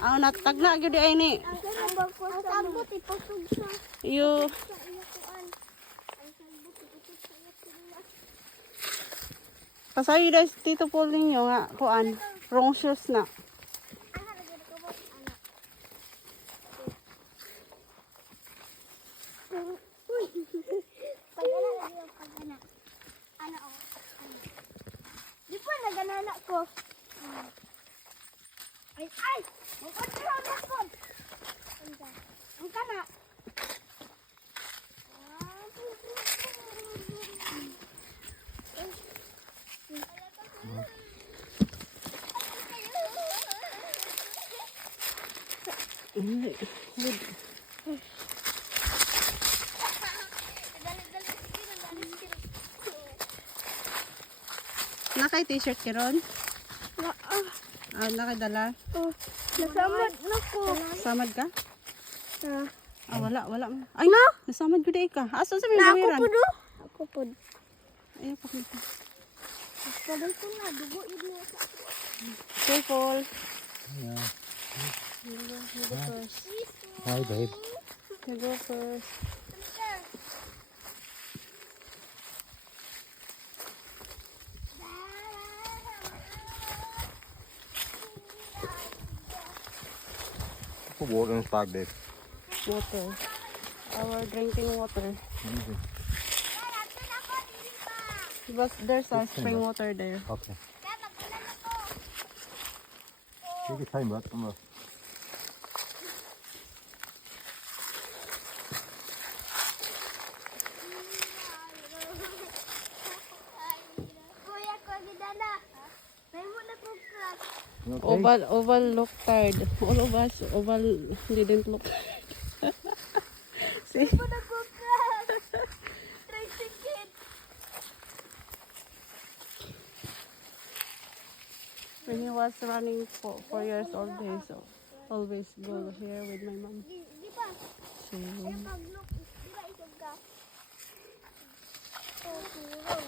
Ah, natagna gyud ay ni. Yo. Pasayo dahil Tito Paul ninyo nga, kuan, wrong shoes na. Di ba nagananak ko? Ay! Ang kontra mo! Ang kana! Nakay t-shirt ka ron? Ah, nakadala? Nasamad na ko. Samad ka? Ah, wala. Ay, nasamad ko ka. Asa sa mga gawiran? Ako po. Ayaw pa kita. Sabay ko na, dugo yun mo sa ako. Careful. Yeah. You go first. Hi, babe. You go first. Put water in the bag, babe. Water. Our drinking water. But there's a spring water there. Okay. Take your time, bud. Come on. Kuya ko, gidala. May muna ko crack. You okay? Oval look tired. All of us, Oval didn't look. See? Muna ko crack. Tracing kid. When he was running 4 years old, he so always go here with my mom. Di ba? So, Ayaw mag-look. Di ba isog ka? Oh, siron.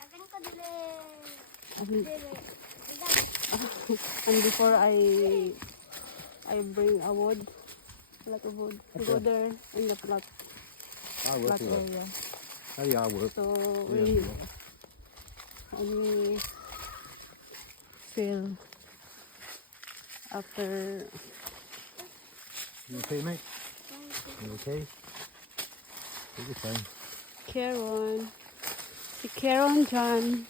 Agan ko dili. and before I bring a wood, a lot of wood, to go there in the flat I work here. area. Oh, yeah, I work. So Yeah. we fill after. You okay, mate? You okay? Take your time. Karen. Si Karen John.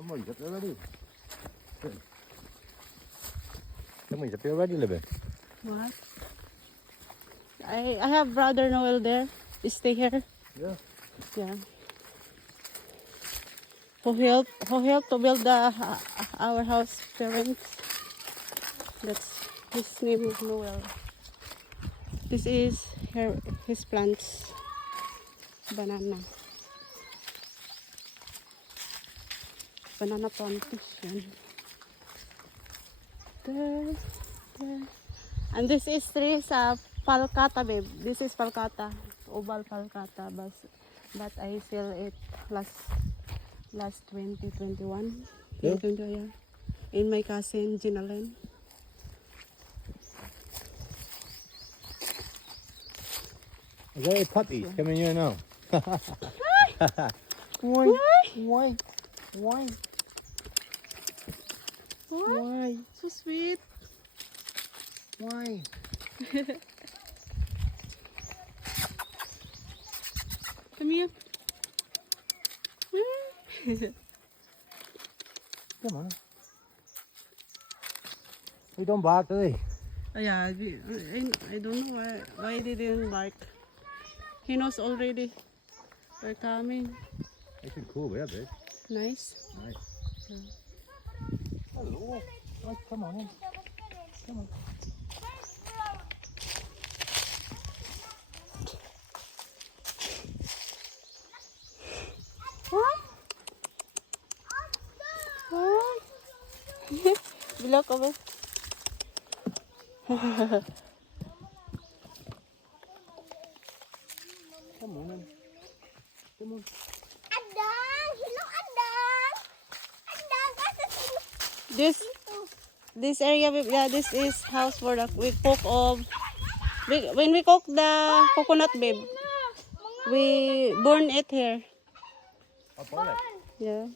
Come on, you got there ready? Good. Come on, you got there ready, Libby? What? I have brother Noel there. Stay here. Yeah. Yeah. Who help to build our house parents. That's his name is Noel. This is his plants. Banana. Banana plantation. There. And this is tree sa palkata, babe. This is palkata. Oval palkata. But I sell it last 2021. Yeah. 2021, yeah. In my cousin Ginalen. Is that a puppy coming here now? Why? Why? Why? Why? So sweet. Why? Come here. Come on. They don't bark, do they? Yeah, I don't know why they didn't bark. He knows already. We're coming. They should cool, yeah, babe. Nice. Nice. Hello. Oh, come on in. Come on. Bilog ka ba? Come on. Come on. Adang! Hello, Adang! Adang, asa si This area, yeah, this is house for the we cook of. When we cook the coconut, babe, we burn it here. Up on it. Yeah.